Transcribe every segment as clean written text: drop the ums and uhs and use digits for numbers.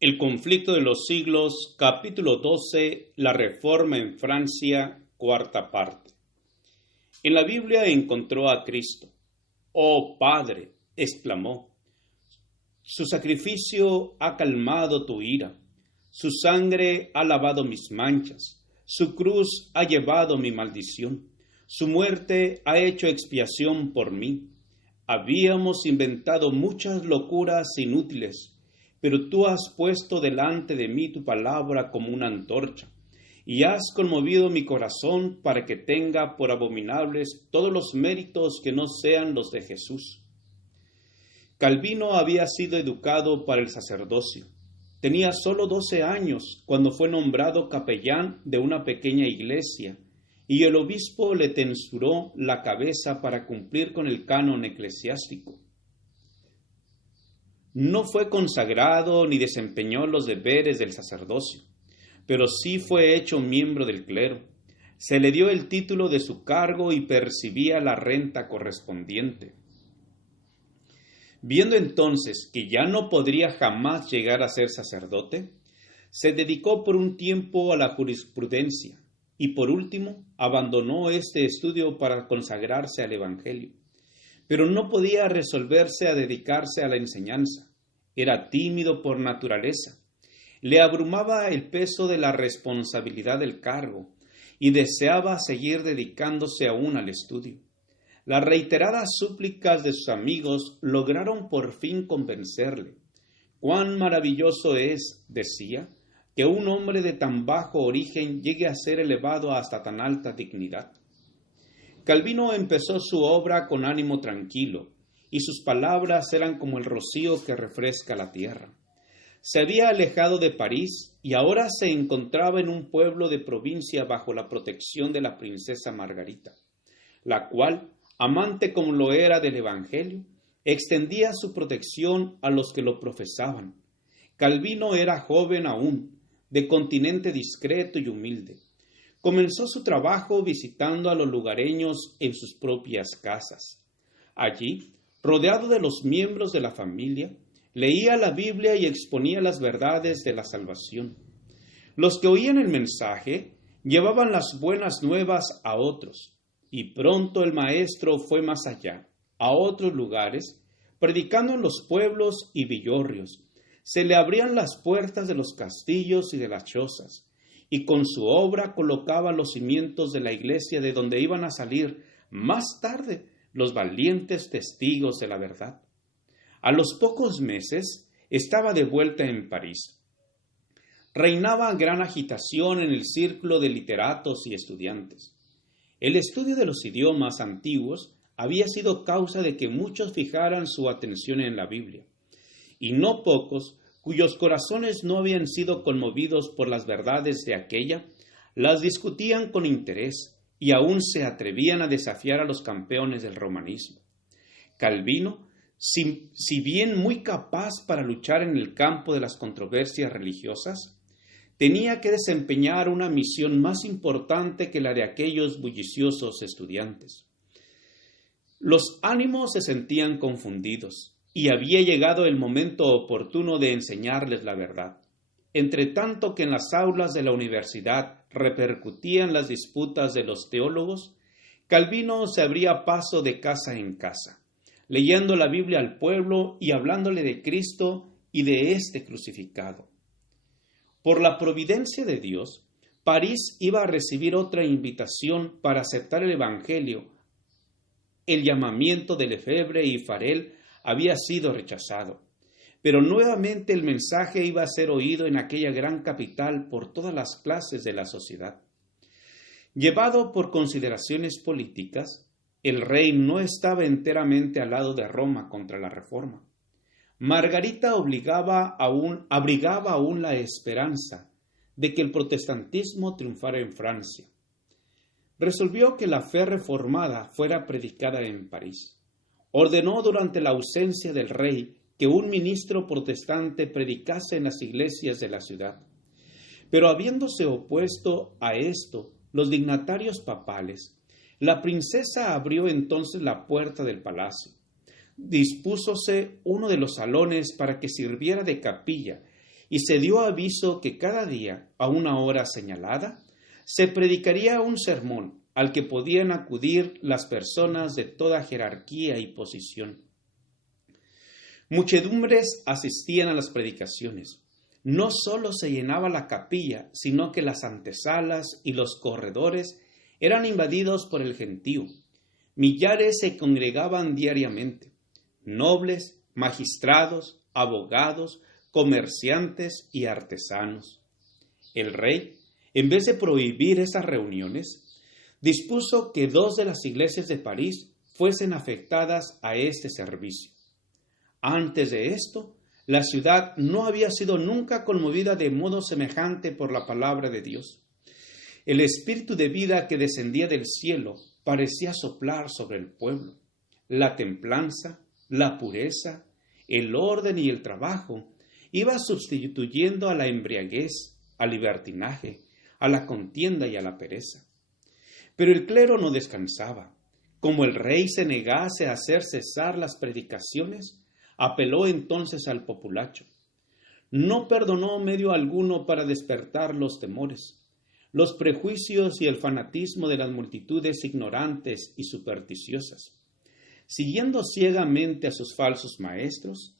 El conflicto de los siglos, capítulo 12, la reforma en Francia, cuarta parte. En la Biblia encontró a Cristo. «Oh Padre», exclamó, «su sacrificio ha calmado tu ira, su sangre ha lavado mis manchas, su cruz ha llevado mi maldición, su muerte ha hecho expiación por mí. Habíamos inventado muchas locuras inútiles, pero tú has puesto delante de mí tu palabra como una antorcha, y has conmovido mi corazón para que tenga por abominables todos los méritos que no sean los de Jesús». Calvino había sido educado para el sacerdocio. Tenía solo 12 años cuando fue nombrado capellán de una pequeña iglesia, y el obispo le censuró la cabeza para cumplir con el canon eclesiástico. No fue consagrado ni desempeñó los deberes del sacerdocio, pero sí fue hecho miembro del clero. Se le dio el título de su cargo y percibía la renta correspondiente. Viendo entonces que ya no podría jamás llegar a ser sacerdote, se dedicó por un tiempo a la jurisprudencia y por último abandonó este estudio para consagrarse al Evangelio. Pero no podía resolverse a dedicarse a la enseñanza. Era tímido por naturaleza. Le abrumaba el peso de la responsabilidad del cargo y deseaba seguir dedicándose aún al estudio. Las reiteradas súplicas de sus amigos lograron por fin convencerle. «Cuán maravilloso es», decía, «que un hombre de tan bajo origen llegue a ser elevado hasta tan alta dignidad». Calvino empezó su obra con ánimo tranquilo, y sus palabras eran como el rocío que refresca la tierra. Se había alejado de París y ahora se encontraba en un pueblo de provincia bajo la protección de la princesa Margarita, la cual, amante como lo era del Evangelio, extendía su protección a los que lo profesaban. Calvino era joven aún, de continente discreto y humilde. Comenzó su trabajo visitando a los lugareños en sus propias casas. Allí, rodeado de los miembros de la familia, leía la Biblia y exponía las verdades de la salvación. Los que oían el mensaje llevaban las buenas nuevas a otros, y pronto el maestro fue más allá, a otros lugares, predicando en los pueblos y villorrios. Se le abrían las puertas de los castillos y de las chozas, y con su obra colocaba los cimientos de la iglesia de donde iban a salir más tarde los valientes testigos de la verdad. A los pocos meses estaba de vuelta en París. Reinaba gran agitación en el círculo de literatos y estudiantes. El estudio de los idiomas antiguos había sido causa de que muchos fijaran su atención en la Biblia, y no pocos, cuyos corazones no habían sido conmovidos por las verdades de aquella, las discutían con interés y aún se atrevían a desafiar a los campeones del romanismo. Calvino, si bien muy capaz para luchar en el campo de las controversias religiosas, tenía que desempeñar una misión más importante que la de aquellos bulliciosos estudiantes. Los ánimos se sentían confundidos y había llegado el momento oportuno de enseñarles la verdad. Entre tanto que en las aulas de la universidad repercutían las disputas de los teólogos, Calvino se abría paso de casa en casa, leyendo la Biblia al pueblo y hablándole de Cristo y de este crucificado. Por la providencia de Dios, París iba a recibir otra invitación para aceptar el Evangelio. El llamamiento de Lefebvre y Farel había sido rechazado, pero nuevamente el mensaje iba a ser oído en aquella gran capital por todas las clases de la sociedad. Llevado por consideraciones políticas, el rey no estaba enteramente al lado de Roma contra la reforma. Margarita abrigaba aún la esperanza de que el protestantismo triunfara en Francia. Resolvió que la fe reformada fuera predicada en París. Ordenó durante la ausencia del rey que un ministro protestante predicase en las iglesias de la ciudad. Pero habiéndose opuesto a esto los dignatarios papales, la princesa abrió entonces la puerta del palacio. Dispúsose uno de los salones para que sirviera de capilla y se dio aviso que cada día, a una hora señalada, se predicaría un sermón al que podían acudir las personas de toda jerarquía y posición. Muchedumbres asistían a las predicaciones. No solo se llenaba la capilla, sino que las antesalas y los corredores eran invadidos por el gentío. Millares se congregaban diariamente. Nobles, magistrados, abogados, comerciantes y artesanos. El rey, en vez de prohibir esas reuniones, dispuso que 2 de las iglesias de París fuesen afectadas a este servicio. Antes de esto, la ciudad no había sido nunca conmovida de modo semejante por la palabra de Dios. El espíritu de vida que descendía del cielo parecía soplar sobre el pueblo. La templanza, la pureza, el orden y el trabajo iba sustituyendo a la embriaguez, al libertinaje, a la contienda y a la pereza. Pero el clero no descansaba. Como el rey se negase a hacer cesar las predicaciones, apeló entonces al populacho. No perdonó medio alguno para despertar los temores, los prejuicios y el fanatismo de las multitudes ignorantes y supersticiosas. Siguiendo ciegamente a sus falsos maestros,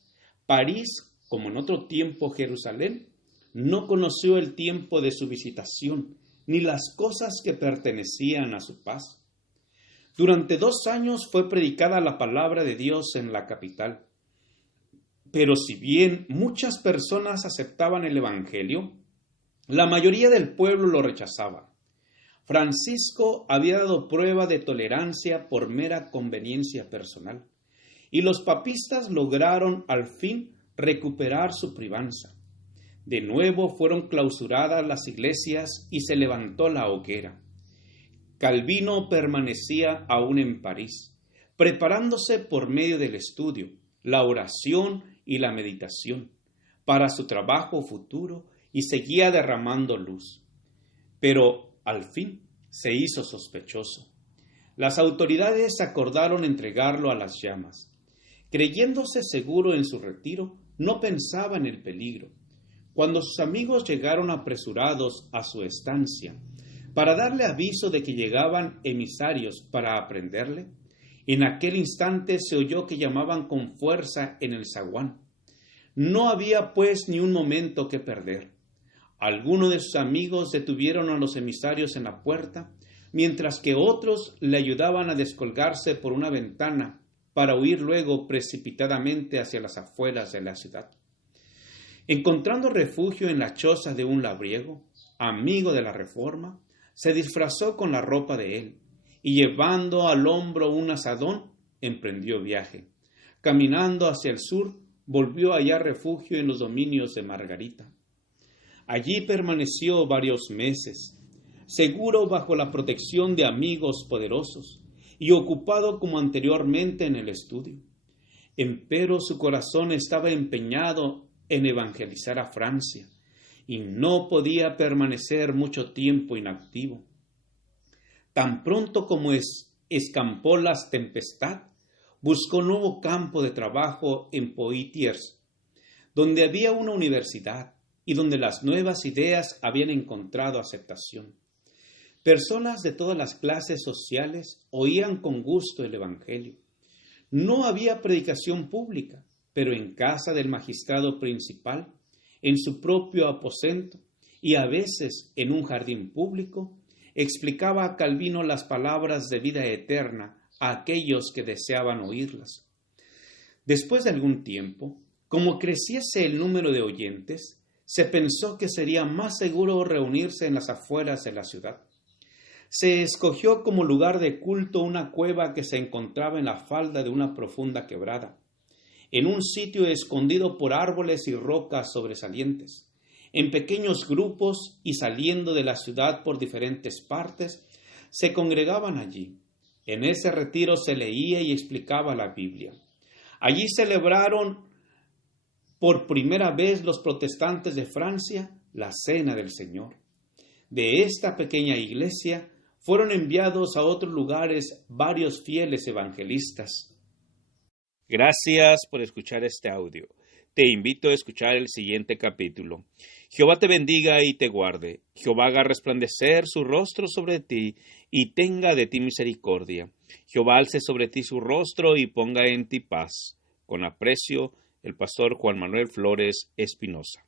París, como en otro tiempo Jerusalén, no conoció el tiempo de su visitación, ni las cosas que pertenecían a su paz. Durante 2 años fue predicada la palabra de Dios en la capital. Pero si bien muchas personas aceptaban el Evangelio, la mayoría del pueblo lo rechazaba. Francisco había dado prueba de tolerancia por mera conveniencia personal, y los papistas lograron al fin recuperar su privanza. De nuevo fueron clausuradas las iglesias y se levantó la hoguera. Calvino permanecía aún en París, preparándose por medio del estudio, la oración y la meditación para su trabajo futuro, y seguía derramando luz. Pero al fin se hizo sospechoso. Las autoridades acordaron entregarlo a las llamas. Creyéndose seguro en su retiro, no pensaba en el peligro. Cuando sus amigos llegaron apresurados a su estancia para darle aviso de que llegaban emisarios para aprenderle, en aquel instante se oyó que llamaban con fuerza en el zaguán. No había pues ni un momento que perder. Algunos de sus amigos detuvieron a los emisarios en la puerta, mientras que otros le ayudaban a descolgarse por una ventana para huir luego precipitadamente hacia las afueras de la ciudad. Encontrando refugio en la choza de un labriego, amigo de la Reforma, se disfrazó con la ropa de él y llevando al hombro un azadón, emprendió viaje. Caminando hacia el sur, volvió a hallar refugio en los dominios de Margarita. Allí permaneció varios meses, seguro bajo la protección de amigos poderosos y ocupado como anteriormente en el estudio. Empero su corazón estaba empeñado en evangelizar a Francia y no podía permanecer mucho tiempo inactivo. Tan pronto como escampó la tempestad, buscó nuevo campo de trabajo en Poitiers, donde había una universidad y donde las nuevas ideas habían encontrado aceptación. Personas de todas las clases sociales oían con gusto el Evangelio. No había predicación pública, pero en casa del magistrado principal, en su propio aposento y a veces en un jardín público, explicaba a Calvino las palabras de vida eterna a aquellos que deseaban oírlas. Después de algún tiempo, como creciese el número de oyentes, se pensó que sería más seguro reunirse en las afueras de la ciudad. Se escogió como lugar de culto una cueva que se encontraba en la falda de una profunda quebrada, en un sitio escondido por árboles y rocas sobresalientes. En pequeños grupos y saliendo de la ciudad por diferentes partes, se congregaban allí. En ese retiro se leía y explicaba la Biblia. Allí celebraron por primera vez los protestantes de Francia la Cena del Señor. De esta pequeña iglesia fueron enviados a otros lugares varios fieles evangelistas. Gracias por escuchar este audio. te invito a escuchar el siguiente capítulo. Jehová te bendiga y te guarde. Jehová haga resplandecer su rostro sobre ti y tenga de ti misericordia. Jehová alce sobre ti su rostro y ponga en ti paz. Con aprecio, el pastor Juan Manuel Flores Espinosa.